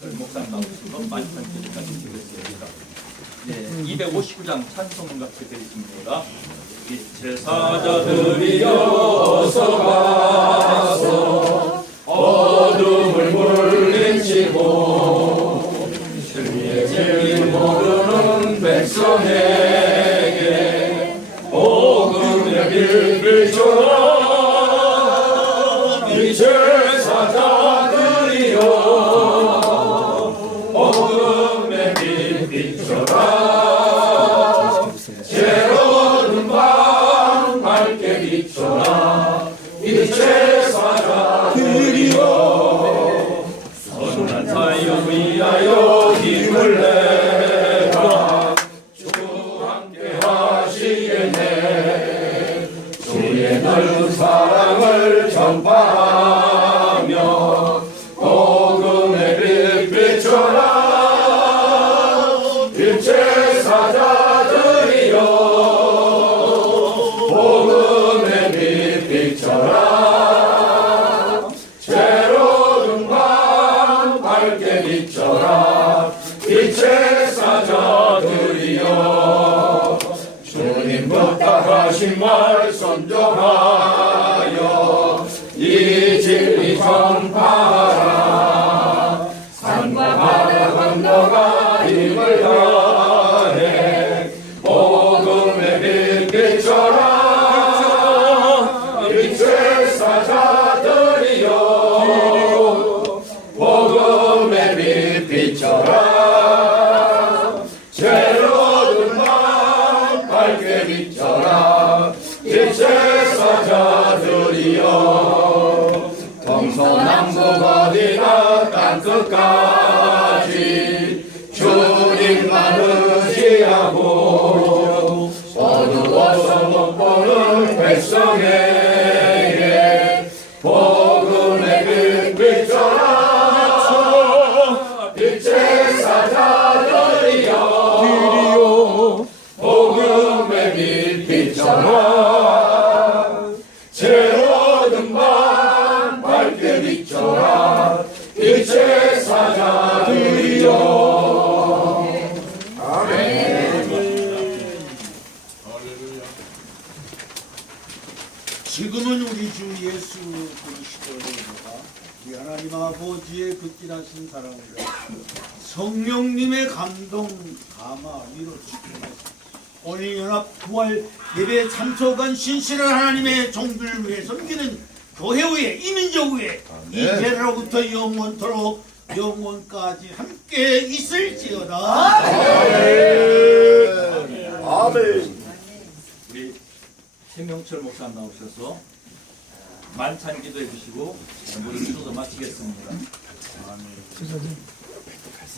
목사님 나오시고 만찬 기도까지 드렸습니다. 네, 259장 찬송문 같이 드리십니다. 이 제사자들이여 어서 가서 어둠을 물리치고 주의 길 모르는 백성에게 복음의 빛을 줘라 비춰라 이 제사자들이여 선한 사역 위하여 일체 사자들이여 주님 부탁하신 말 선정하여 이 진리 전파하라. 산과 바다 건너가 힘을 다해 복음의 빛 비춰라 동서남북 어디나 자들이여. 지금은 우리 주 예수 그리스도를 우리 하나님 아버지의 극진하신 사랑을 성령님의 감동 감화 위로 주시고 오늘 연합 부활 예배에 참석한 신실한 하나님의 종들을 위해 섬기는 교회 위에 이민족 위에 이제로부터 영원토록 영원까지 함께 있을지어다 우리 최명철 목사 나오셔서 만찬 기도해 주시고 우리 기도도 마치겠습니다.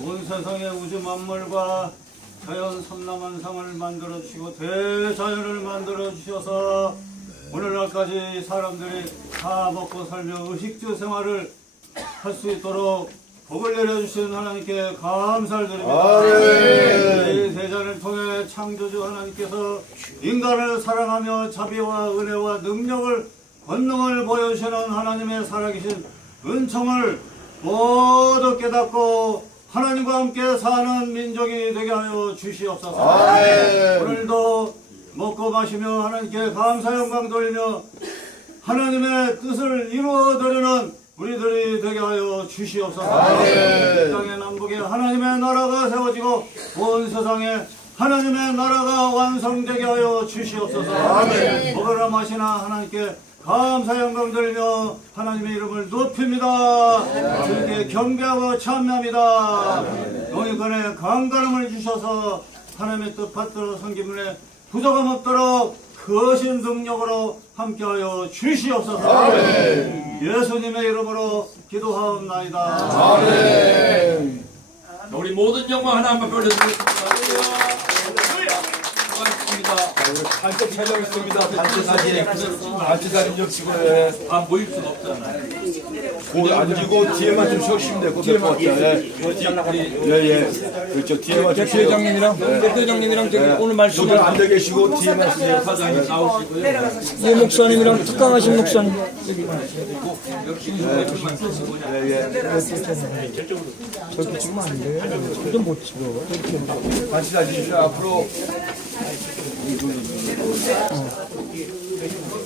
온 세상의 우주 만물과 자연 섬남한 상을 만들어 주시고 대자연을 만들어 주셔서 오늘날까지 사람들이 다 먹고 살며 의식주 생활을 할 수 있도록 복을 내려주신 하나님께 감사를 드립니다. 이 세상을 통해 창조주 하나님께서 인간을 사랑하며 자비와 은혜와 능력을 권능을 보여주시는 하나님의 살아계신 은총을 모두 깨닫고 하나님과 함께 사는 민족이 되게 하여 주시옵소서. 오늘도 먹고 마시며 하나님께 감사 영광 돌리며 하나님의 뜻을 이루어 드리는 우리들이 되게 하여 주시옵소서. 이 땅의 남북에 하나님의 나라가 세워지고 온 세상에 하나님의 나라가 완성되게 하여 주시옵소서. 먹으나 마시나 하나님께 감사 영광 돌리며 하나님의 이름을 높입니다. 주님께 경배하고 참여합니다. 영육간에 건강함을 주셔서 하나님의 뜻 받들어 섬기문에 부족함 없도록 크신 능력으로 함께하여 주시옵소서. 예수님의 이름으로 기도하옵나이다. 우리 모든 영광 하나님만 돌려드리겠습니다. 단체 촬영 있습니다. 단체 사진, 단체 사진 좀 찍어요. 아 모일 수는 없잖아요. 고 앉으고 뒤에만 좀 서시면 되고 될것 같아요. 예, 예. 그렇죠. 뒤에만 좀 서요. 대장님이랑 대장님이랑 저기 오늘 말씀 저들 앉아 계시고 뒤에만 서세요. 사장님 나오시고요. 이 목사님이랑 특강하신 목사님 예, 예. 저렇게 찍으면 안 돼. 저도 못 찍어. 같이 앉으십시오. 앞으로 Не думаю, не думаю.